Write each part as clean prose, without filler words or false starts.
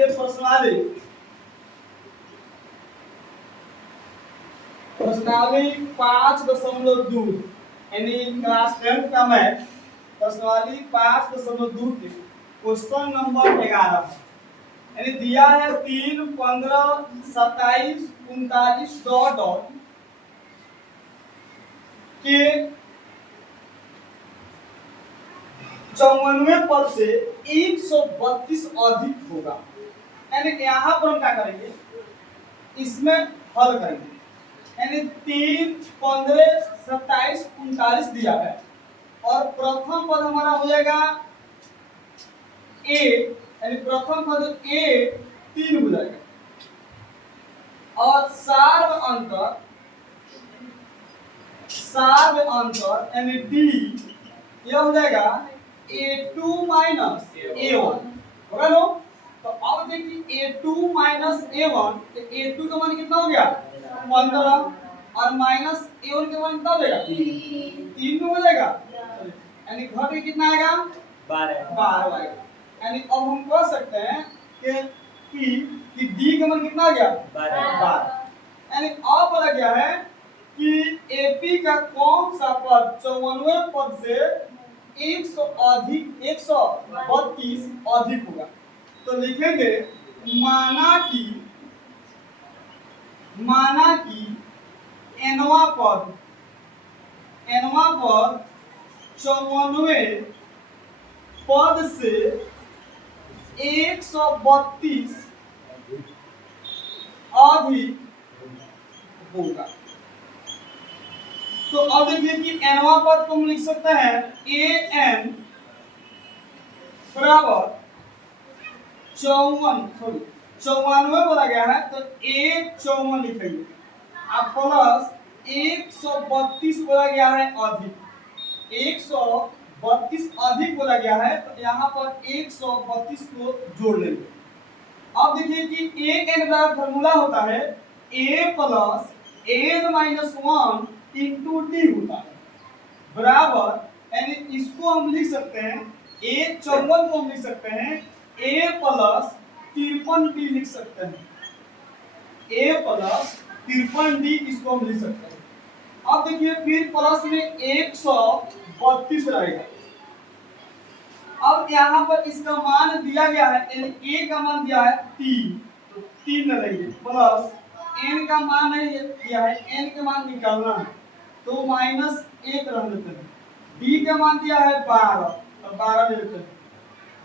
ये प्रश्नावली प्रश्नावली 5.2 यानी क्लास 10 का मैथ प्रश्नावली 5.2 के क्वेश्चन नंबर 11 यानी दिया है 3, 15, 27, 39 डॉट डॉट के 94 पद से 132 अधिक होगा। यानी यहाँ पर हम क्या करेंगे, इसमें हल करेंगे। यानी 3, 15, 27, 39 दिया है और प्रथम पद हमारा हो जाएगा ए, यानी प्रथम पद ए 3 हो जाएगा और सार्व अंतर यानी डी यह हो जाएगा A2 माइनस A1 होगा नो। तो अब देखिए A2 माइनस A1, तो A2 का मान कितना हो गया 15 और माइनस A1 का मान कितना हो जाएगा 3 में हो जाएगा, यानी घट के कितना आएगा 12 आएगा। यानी अब हम कह सकते हैं कि D का मान कितना आ गया 12। यानी अब पता गया है कि AP का कौन सा पद 94 पद से 132 अधिक होगा। तो लिखेंगे माना कि nवा पद 94 पद से 132 अधिक होगा। तो अब देखिए कि nवा पद को हम लिख सकते हैं an बराबर 94 बोला गया है तो A54 लिखेंगे। अब प्लस 132 बोला गया है अधिक, 132 अधिक बोला गया है तो यहाँ पर 132 को जोड़ लेंगे। अब देखिए कि an का फॉर्मूला होता है a plus n minus 1 into D होता है बराबर, यानी इसको हम लिख सकते हैं A54 को हम लिख सकते हैं a प्लस 53d लिख सकते हैं, a प्लस 53d इसको हम लिख सकते हैं। अब देखिए फिर प्लस में 132 रहेगा। अब यहाँ पर इसका मान दिया गया है, यानी a का मान दिया है 3 तो 3 लेंगे प्लस n का मान नहीं दिया है, n का मान निकालना है तो माइनस 1 रख देते हैं। d का मान दिया है 12 तो 12 ले लेते हैं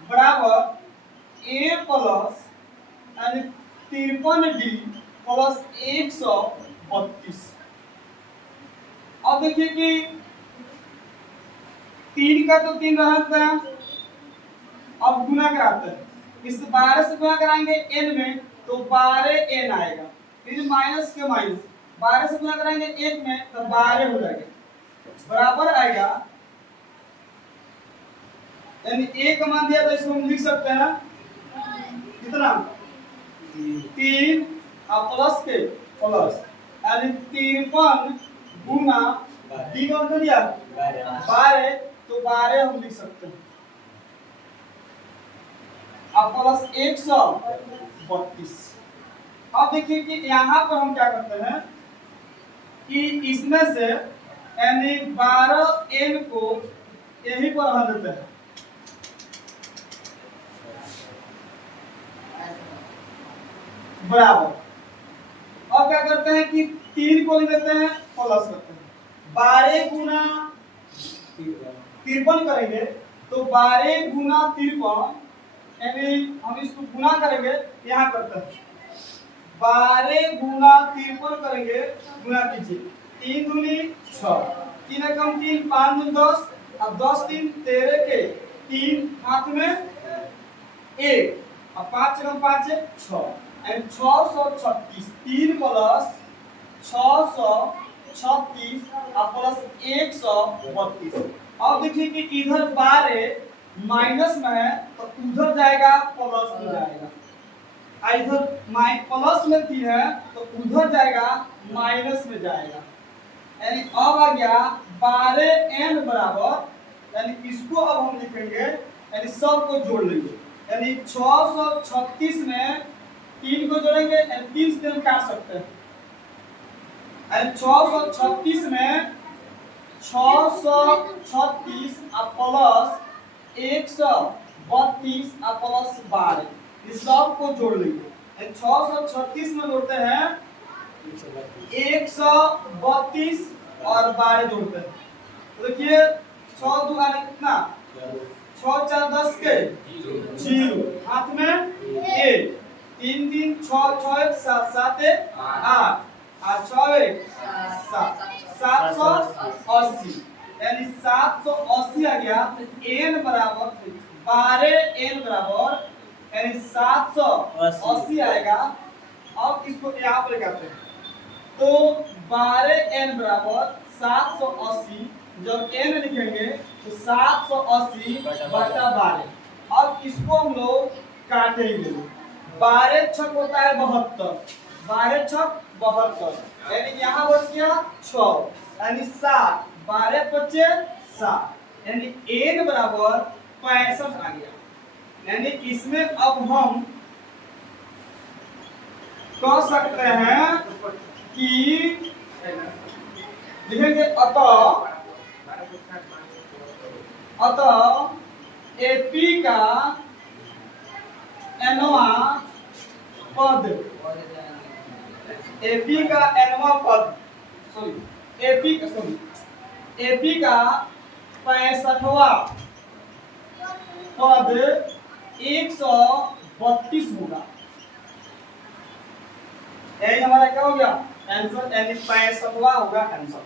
बराबर a प्लस यानी 53d प्लस 132। अब देखिए कि 3 का तो 3 रहता है, अब गुना कराते हैं, इस 12 से गुना कराएंगे n में तो 12n आएगा, फिर माइनस के माइनस 12 से गुना कराएंगे 1 में तो 12 हो जाएगा बराबर आएगा, यानी a का मान दिया तो इसको हम लिख सकते हैं कितना 3 और प्लस के प्लस यानी 53 गुना d का मतलब दिया 12 तो 12 हम लिख सकते हैं अब प्लस 132। अब देखिए कि यहाँ पर हम क्या करते हैं कि इसमें से यानी 12n को यहीं पर रख देते हैं बराबर। अब क्या करते हैं कि 3 को लिख देते हैं प्लस करते हैं, 12 गुना 53 करेंगे तो 12 गुना 53 यानी हम इसको गुना करेंगे, यहाँ करते हैं 12 गुना 53 करेंगे, गुना कीजिए 3 दूनी 6, 3 कम 3 5 दूनी 10, अब 10 3 13 के 3 हाथ में 1 अब 5 कम 5 6 एंड 636 3 प्लस 636 और प्लस 132। अब देखिए कि इधर 12 माइनस में है तो उधर जाएगा प्लस में जाएगा, इधर प्लस में 3 है तो उधर जाएगा माइनस में जाएगा, यानी अब आ गया 12n बराबर, यानी इसको अब हम लिखेंगे यानी सब को जोड़ लेंगे यानी 636 में 3 को जोड़ेंगे, 3 से हम काट सकते हैं। यानी 636 में 636 प्लस 132 प्लस 12, इस सब को जोड़ लेंगे। 636 में जोड़ते हैं 132 और 12 जोड़ते हैं, तो देखिए 6 दूना कितना, 6 4 10 के 0, हाथ में 1, 3 3 6 6 1 7 7 1 8 8 6 1 7, 780, यानी 780 आ गया। n बराबर 12, n बराबर यानी 780 आएगा। अब इसको यहाँ पर करते हैं, तो 12n बराबर 780, जब n लिखेंगे तो 780 बटा 12। अब इसको हम लोग काटेंगे, 12 छक होता है 72, 12 छक 72, यानी यहाँ बच गया 6, यानी 7, 12 बचे 7, यानी n बराबर 65 आ गया। यानी इसमें अब हम कह सकते हैं कि लिखेंगे अतः एपी का एनवा पद, एपी का एनवा पद, एपी का 65वां पद 132 होगा। यही हमारा क्या हो गया आंसर, यानी 65वां होगा आंसर।